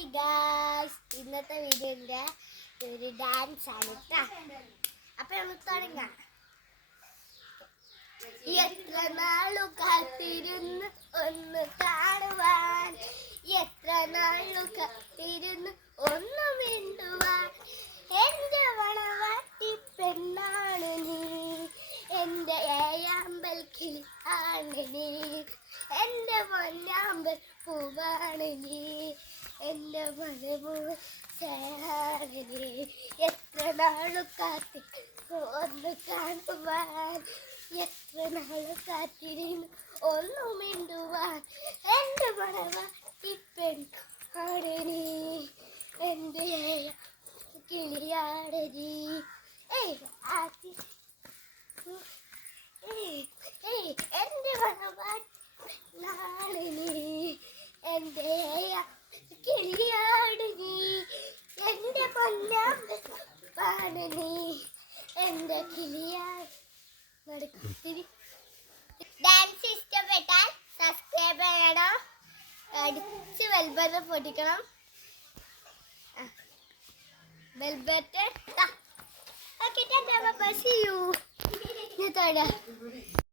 Hi guys, ഇന്നത്തെ വീഡിയോന്റെ ഒരു dance ആണ് കേട്ടോ. അപ്പൊ നമുക്ക് തുടങ്ങാം. എത്ര നാളു കാത്തിരുന്ന് ഒന്ന് കാണുവാൻ, എത്ര നാളു കാത്തിരുന്ന് ഒന്ന് മിണ്ടുവാൻ. എന്റെ വളവാട്ടി പെണ്ണാണ് നീ, എന്റെ ഏയാമ്പൽ കിളി ആണ് നീ, എന്റെ പൊന്നാമ്പൽ പൂവാണ് നീ, എന്റെ മഴപൂവ് ചേരാണ് നീ. എത്ര നാളു കാത്തി ഒന്ന് കാണുവാൻ, എത്ര നാളു കാത്തിരുന്ന് ഒന്ന് മിണ്ടുവാൻ. എന്റെ മഴവാട്ടി പെണ്ണാണ് നീ, എന്റെ കിളിയാണ് നീ. എന്റെ മഴവാട്ടി നീ, എന്റെ കിളിയാണ് നീ, എന്റെ പൊന്നാണ് നീ, എന്റെ കിളിയാണ്. ഡാൻസ് ഇഷ്ടപ്പെട്ടാൽ സബ്സ്ക്രൈബ് ചെയ്യണം, അടിച്ച് ബെൽബട്ടൺ പൊട്ടിക്കണം. Bell button okay. See you.